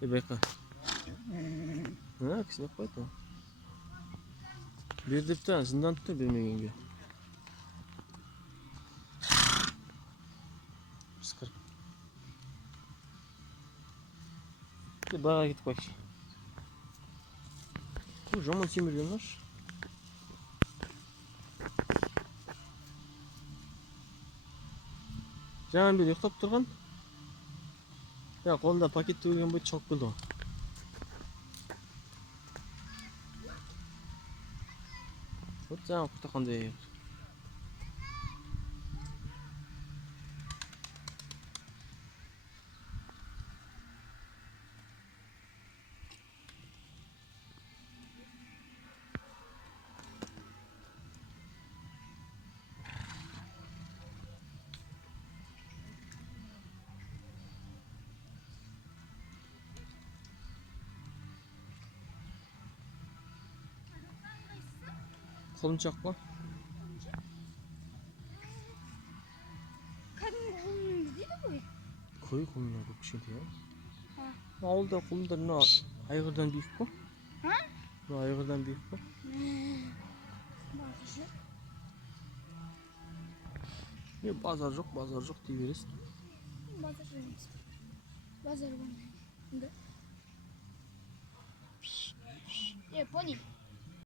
Байқа. Кісінеп қойды. Бер деп та, жынданып тұр бермегенге. Пысқыр. Баға кетіп қойшы. Жаман семірген аш. Жаңан бері ұйықтап тұрған. Қолында пакетті көрген бойды шауып келді ғой. Вот жаңа құртақандай. Құлыншақ па? Кәдімгі құлынымыз дейді ғой. Қой құлындар көп кішкентай ғой. Ауылда құлындар мына айғырдан биік па? Мына айғырдан биік па? Базар жоқ дей бересің. Базар емес. Базар болмайды. Пони.